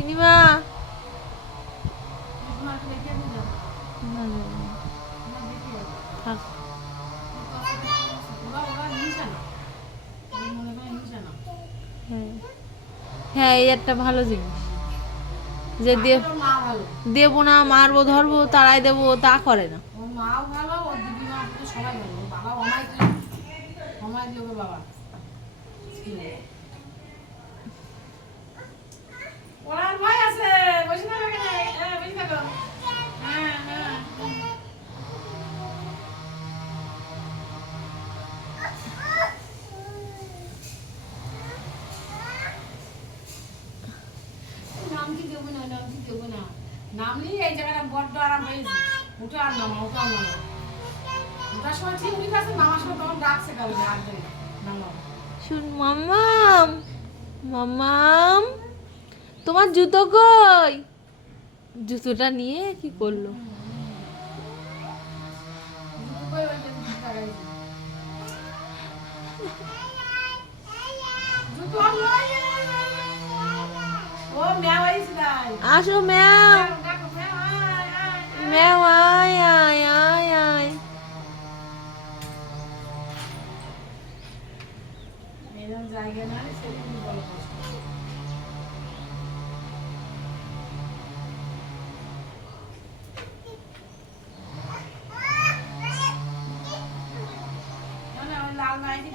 Cinema থাক। হ্যাঁ হ্যাঁ, এই একটা ভালো জিনিস যে দেবো না, মারবো ধরবো তারাই দেবো, তা করে না। মাও ভালো, ওর দিদি মা সবাই ভালো, বাবা অমায়িক অমায়িক লোকের বাবা। ওরার ভয় আছে, বসে থাকো এখানে, হ্যাঁ বসে থাকো। হ্যাঁ হ্যাঁ নামটি দেবো না, নামটি দেবো না, নামলি এই জায়গাটা বড্ড আরাম হয়েছে। উঠে আর নামা, উঠে আর নামা, ওটার সময় ঠিক উঠে আছে, নামার সময় তখন ডাকছে কাউকে আর দেবে নামাও। শুন মাম্মাম, মাম্মাম তোমার জুতো কই? জুতোটা নিয়ে কি করলো? ও ম্যাও আইছে তাই আসো ম্যাও।